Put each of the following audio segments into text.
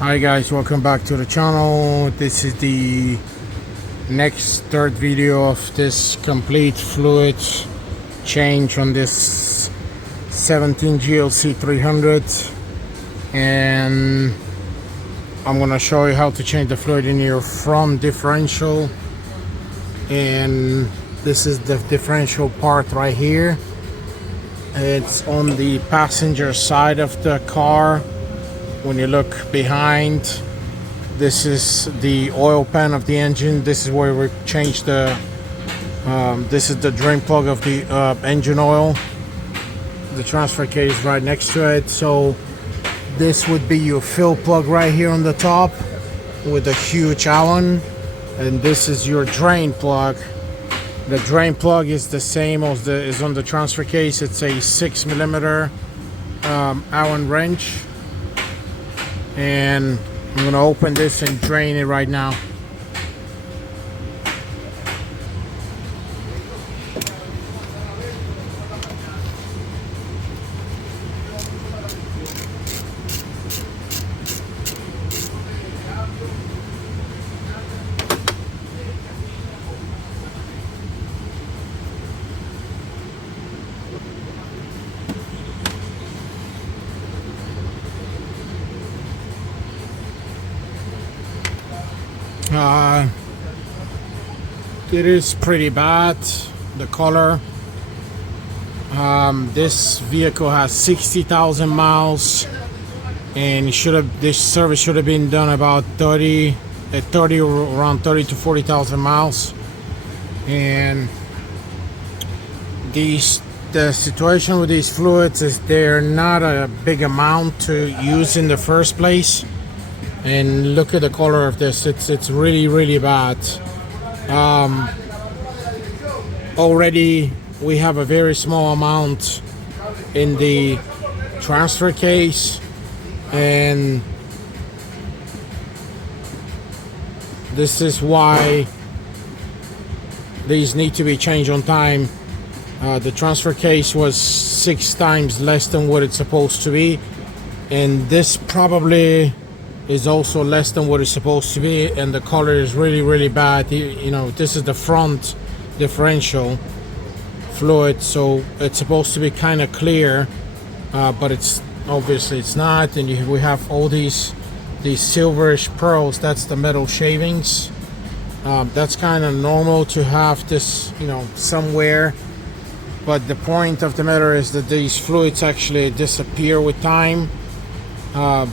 Hi guys, welcome back to the channel. This is the third video of this complete fluid change on this 17 GLC300, and I'm gonna show you how to change the fluid in your front differential. And this is the differential part right here. It's on the passenger side of the car. When you look behind, this is the oil pan of the engine. This is where we change the this is the drain plug of the engine oil. The transfer case right next to it. So this would be your fill plug right here on the top with a huge Allen, and this is your drain plug. The drain plug is the same as is on the transfer case. It's a 6mm Allen wrench. And I'm gonna open this and drain it right now. It is pretty bad, the color. This vehicle has 60,000 miles, and this service should have been done about around 30 to 40,000 miles. And the situation with these fluids is they're not a big amount to use in the first place. And look at the color of this. It's really bad. Already we have a very small amount in the transfer case, and this is why these need to be changed on time. The transfer case was 6 times less than what it's supposed to be, and this probably is also less than what it's supposed to be, and the color is really bad. You know, this is the front differential fluid, so it's supposed to be kind of clear, but it's obviously it's not. And we have all these silverish pearls. That's the metal shavings. That's kind of normal to have this, you know, somewhere, but the point of the matter is that these fluids actually disappear with time,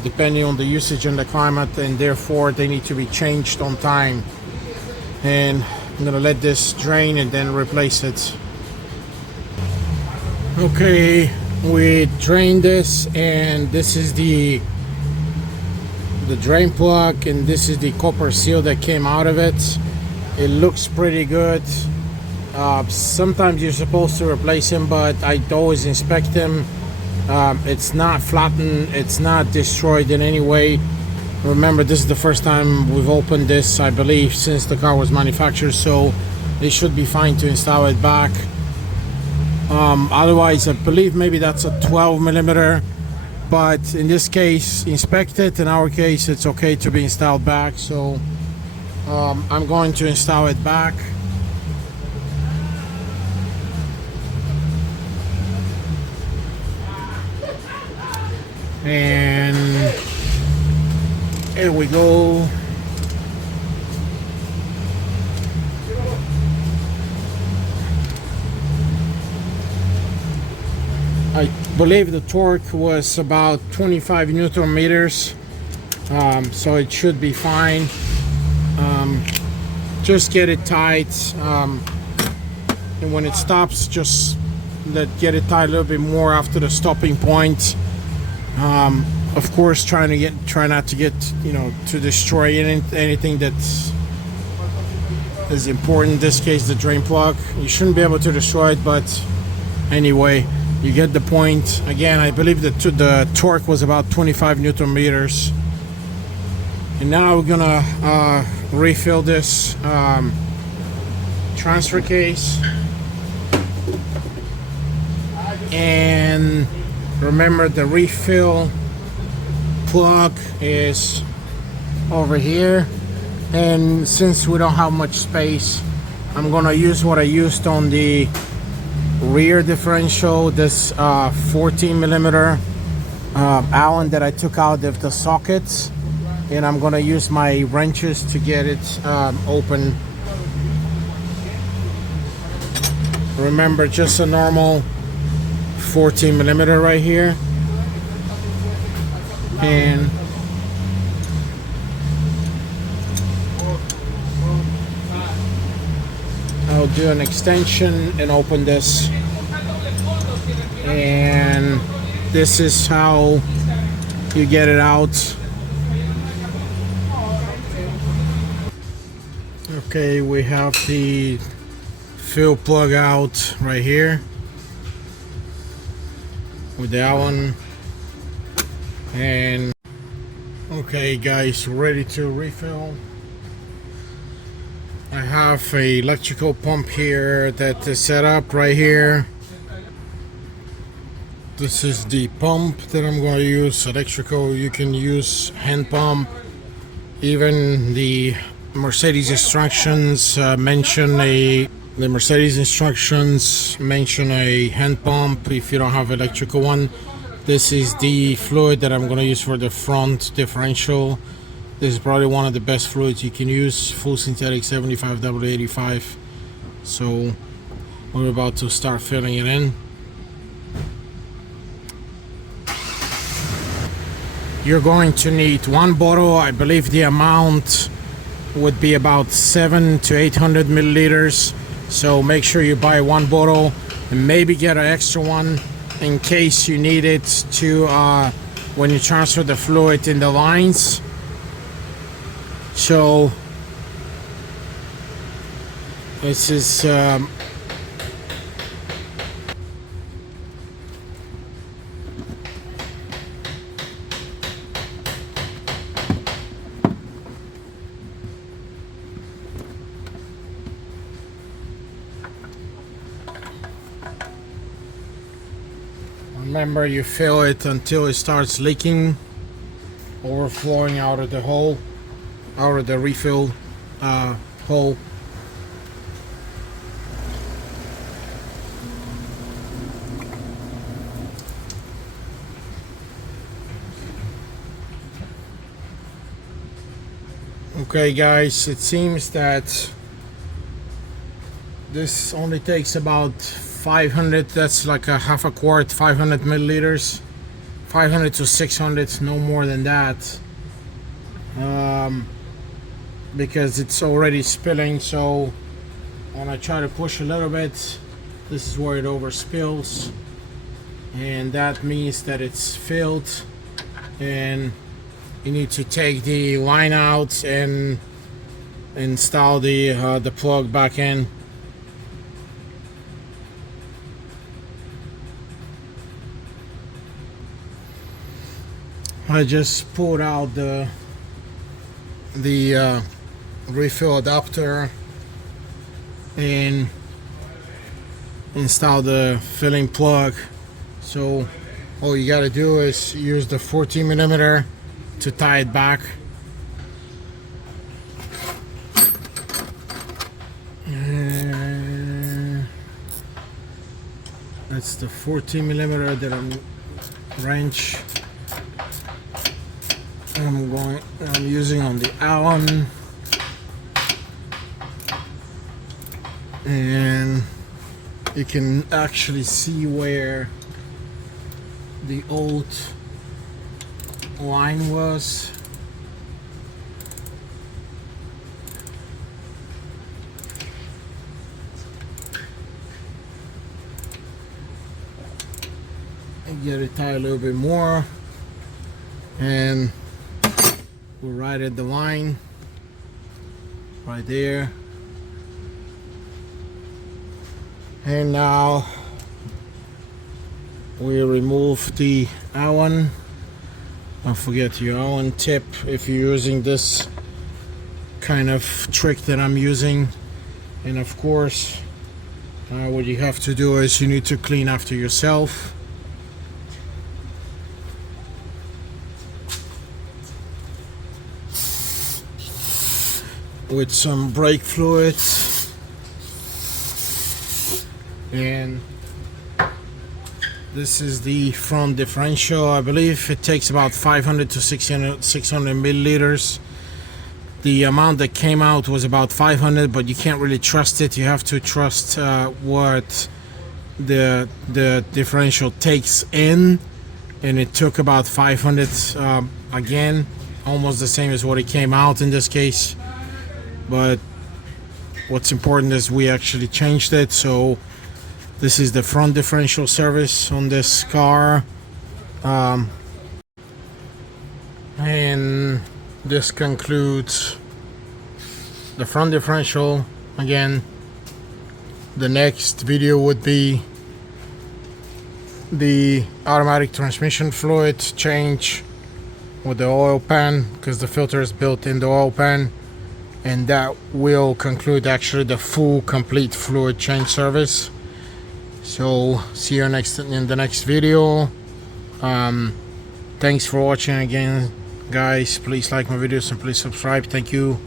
depending on the usage and the climate, and therefore they need to be changed on time. And I'm gonna let this drain and then replace it. Okay, we drained this, and this is the drain plug, and this is the copper seal that came out of it. It looks pretty good. Sometimes you're supposed to replace them, but I always inspect them. It's not flattened, it's not destroyed in any way. Remember, this is the first time we've opened this, I believe, since the car was manufactured, so it should be fine to install it back. Otherwise, I believe maybe that's a 12mm, but in this case, inspect it. In our case, it's okay to be installed back, so I'm going to install it back. And here we go. I believe the torque was about 25 Newton meters, so it should be fine. Just get it tight, and when it stops, just get it tight a little bit more after the stopping point. Of course, try not to get, you know, to destroy anything that is important. In this case, the drain plug. You shouldn't be able to destroy it, but anyway, you get the point. Again, I believe that the torque was about 25 Newton meters. And now we're gonna refill this transfer case. And remember, the refill plug is over here. And since we don't have much space, I'm gonna use what I used on the rear differential, this 14 millimeter Allen that I took out of the sockets, and I'm gonna use my wrenches to get it open. Remember, just a normal 14 millimeter right here, and I'll do an extension and open this, and this is how you get it out. Okay, we have the fill plug out right here with the Allen, and okay guys, ready to refill. I have a electrical pump here that is set up right here. This is the pump that I'm going to use, electrical. You can use hand pump. Even the Mercedes instructions mention a hand pump if you don't have electrical one. This is the fluid that I'm going to use for the front differential. This is probably one of the best fluids you can use, full synthetic 75W85. So we're about to start filling it in. You're going to need one bottle. I believe the amount would be about 700 to 800 milliliters. So make sure you buy one bottle and maybe get an extra one in case you need it to when you transfer the fluid in the lines. So this is remember, you fill it until it starts leaking, overflowing out of the hole, out of the refill hole. Okay guys, it seems that this only takes about 500, that's like a half a quart, 500 milliliters, 500 to 600, no more than that, because it's already spilling. So when I try to push a little bit, this is where it overspills, and that means that it's filled, and you need to take the line out and install the plug back in. I just pulled out the refill adapter and install the filling plug. So all you got to do is use the 14 millimeter to tie it back. And that's the 14 millimeter that I'm using on the Allen, and you can actually see where the old line was. And get it tied a little bit more, and we're right at the line right there. And now we remove the Allen. Don't forget your Allen tip if you're using this kind of trick that I'm using. And of course, what you have to do is you need to clean after yourself. with some brake fluid, and this is the front differential. I believe it takes about 500 to 600 milliliters. The amount that came out was about 500, but you can't really trust it. You have to trust what the differential takes in, and it took about 500 again, almost the same as what it came out in this case. But what's important is we actually changed it. So this is the front differential service on this car, and this concludes the front differential. Again, the next video would be the automatic transmission fluid change with the oil pan, because the filter is built in the oil pan, and that will conclude actually the full complete fluid change service. So see you in the next video. Thanks for watching again, guys. Please like my videos and please subscribe. Thank you.